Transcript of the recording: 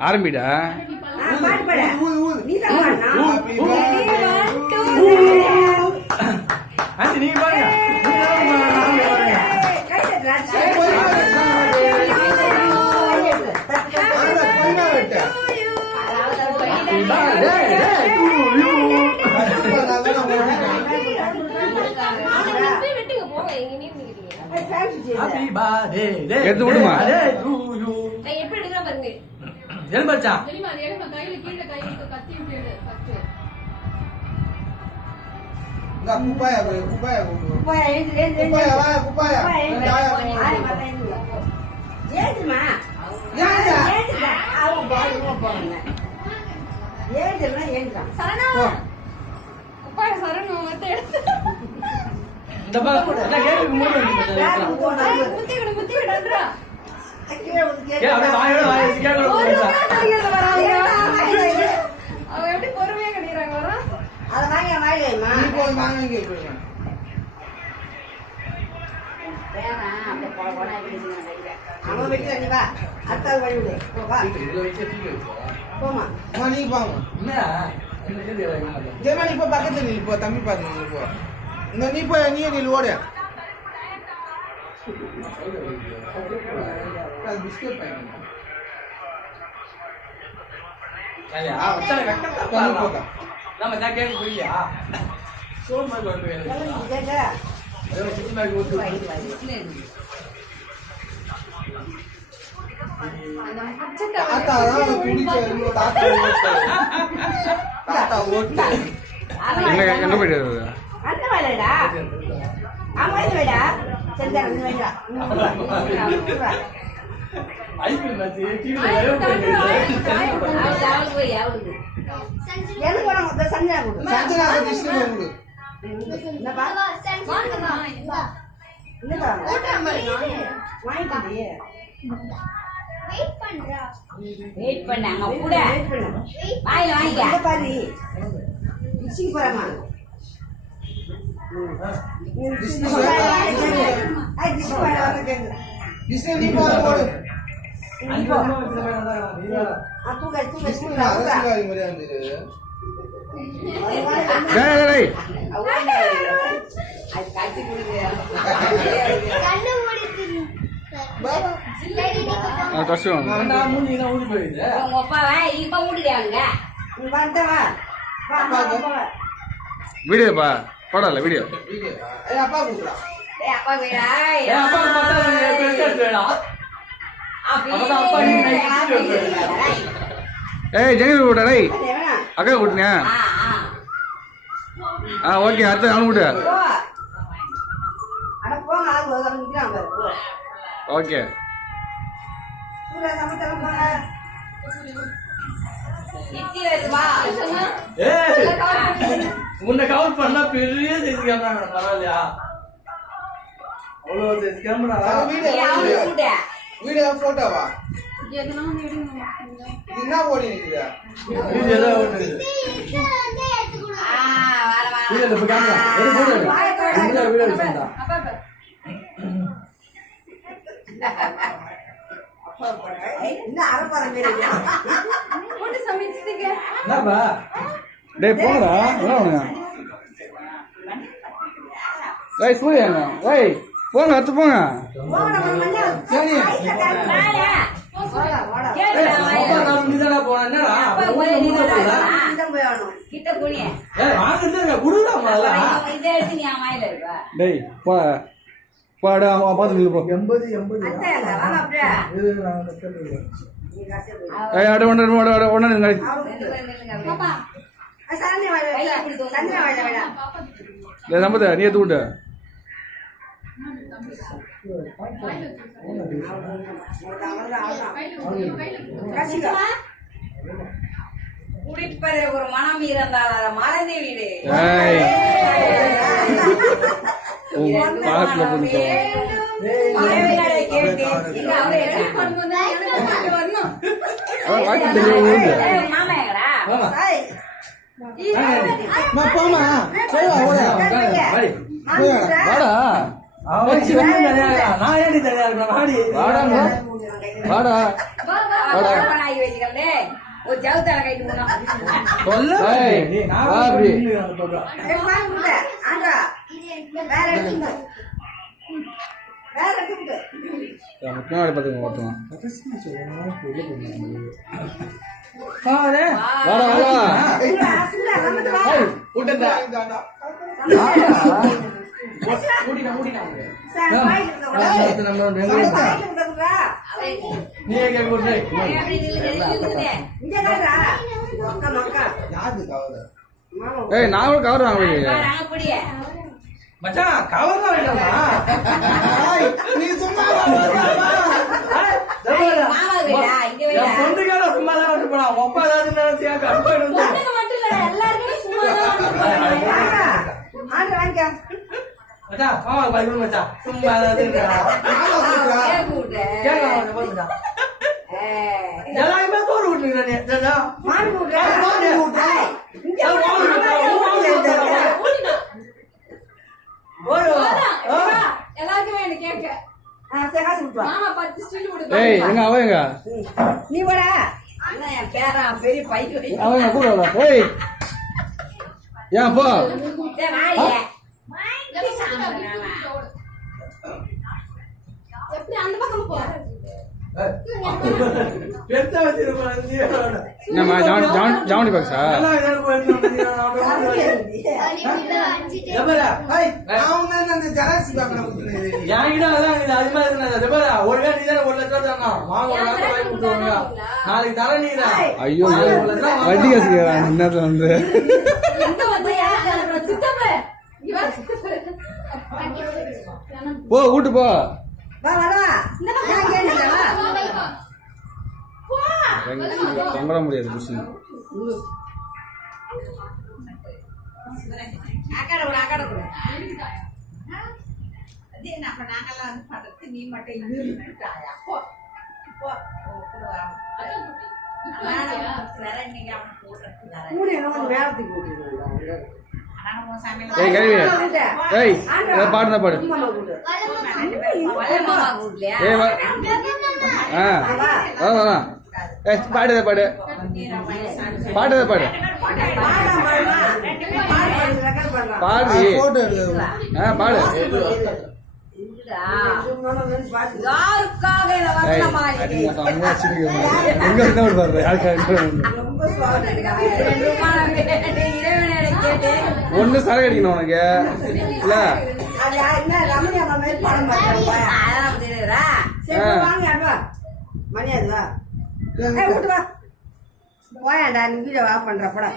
ஆரம்பிடா எடுத்து விடுமா எலும்பச்சா பக்கத்துல நிற்போ தம்பி பார்த்து நிற்போ இந்த நீ போய் நீ நில் ஓட பிஸ்கட் எங்க போயிட்டு வெயிட் பண்ணாங்க கூட வாயில வாங்கிக்க பாரு மிக்சிங் போறமா வீடியோப்பா படல வீடியோ ஏய் ஜெனிஃபர் கூட்டா டேய் அக்கா கூட்டினியா ஓகே அடுத்த அவனு கூட்டு ஓகே உன்னை கவர் பண்ணா பெரிய சைஸ் கேமரா பரவாயில்லையா அவ்வளோ சைஸ் கேமரா வீடியோ போட்டோவா என்ன ஓடி நிக்குதா வீடியோ தான் ஓடுது வீடியோ இப்ப கேமரா எது போடு இந்த வீடியோ எடுத்தா என்ன அரப்பற மேல போட்டு சமைச்சிட்டீங்க என்னப்பா டேய் போங்கடா என்ன பண்ணுங்க டேய் சூரியங்க டேய் போங்க அத்து போங்க சரி டேய் போ பாடு பார்த்து நில்லு போ 80 ஏய் அட ஒண்ணு நிங்க டேய் சம்பத நீ ஏத்து விட்டு குடிப்பற ஒரு மனம் இருந்தால் அத மறந்தே விடு பாலத்துல போட்டு நான் ஏடி தனியா இருக்கேன் வாடா ஒரு ஜவுத்தால கைட்டு போனோம் சொல்ல ஏய், நீ நான் வா அப்படி. ஆண்டா வேற எடுத்து வேற எடுத்து முக்கியமாக பார்த்துக்கோங்க ஒருத்தவங்க. பாரு வாடா வாடா. கூட்டண்டா நீ எங்க கூட்டே யாரு கவலை ஏய் நான் கூட கவர் வாங்க போய். மச்சான் கவர் தான் வேண்டாமா நீ சும்மா என் பொண்ணுக்கார சும்மா தான் விட்டு போனா ஒப்பா ஏதாவது நினைச்சியா கடுப்பாயிடும் மச்சான் மாமா பயப்படு மச்சான் சும்மா ஏதாவது எல்லாருமே சோறு விட்டுருக்கேன் எல்லாருக்குமே என்ன கேட்க ஏய் எங்க அவ எங்க நீ போட என் பேரா பெரிய பைக்கு அவங்க கூட வரா. ஏய் ஏன் போ. எப்படி அந்த பக்கம் போ பெருசா வச்சிருப்பாங்க என்னம்மா ஜாவணி பாக்ஸா? நாளைக்கு தர நீங்க ஐயோ வட்டி காசுக்கிறான் இன்னத்துல வந்து. போ கூட்டு போ. தொங்கட முடியாது புஷன். நீ மட்டும் ஏய் கழுவி. ஏய் பாடுனா பாடு. ஏய் வா. ஆ வா வா. ஏய் பாடுதே பாடு. பாடுதே பாடு. பாடு. ஆ பாடு. எங்க இருந்தா பாரு யாருக்காக ஒண்ணு சரக்கு அடிக்கணும் உனக்கு இல்ல. போயாண்டா நீ வீடியோ ஆஃப் பண்ற படம்